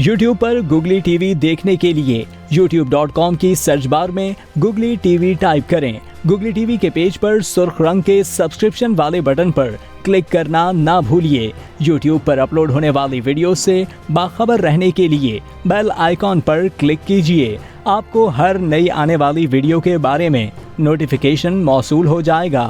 YouTube पर googly TV देखने के लिए youtube.com की सर्च बार में गुगली टीवी टाइप करें। गुगली टीवी के पेज पर सुर्ख रंग के सब्सक्रिप्शन वाले बटन पर क्लिक करना ना भूलिए। YouTube पर अपलोड होने वाली वीडियो से बाखबर रहने के लिए बेल आइकॉन पर क्लिक कीजिए। आपको हर नई आने वाली वीडियो के बारे में नोटिफिकेशन मौसूल हो जाएगा।